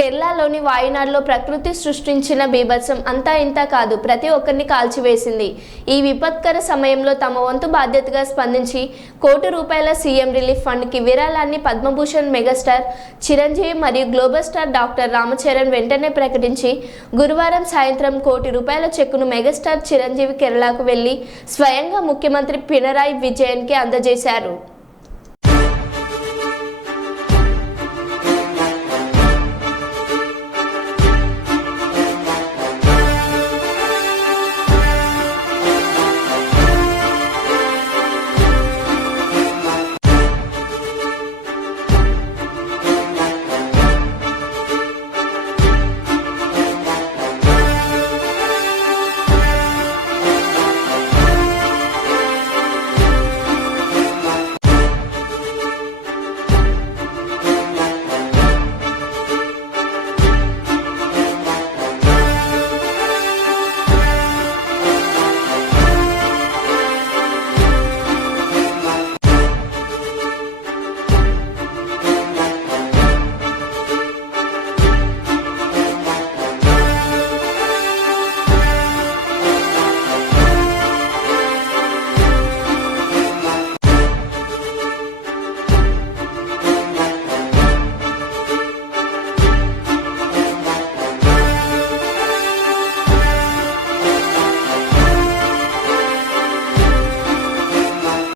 కేరళలోని వాయునాడులో ప్రకృతి సృష్టించిన బీభత్సం అంతా ఇంతా కాదు ప్రతి ఒక్కరిని కాల్చివేసింది. ఈ విపత్కర సమయంలో తమ వంతు బాధ్యతగా స్పందించి కోటి రూపాయల సీఎం రిలీఫ్ ఫండ్కి విరాళాన్ని పద్మభూషణ్ మెగాస్టార్ చిరంజీవి మరియు గ్లోబల్ స్టార్ డాక్టర్ రామచరణ్ వెంటనే ప్రకటించి గురువారం సాయంత్రం కోటి రూపాయల చెక్కును మెగాస్టార్ చిరంజీవి కేరళకు వెళ్ళి స్వయంగా ముఖ్యమంత్రి పినరాయి విజయన్కి అందజేశారు.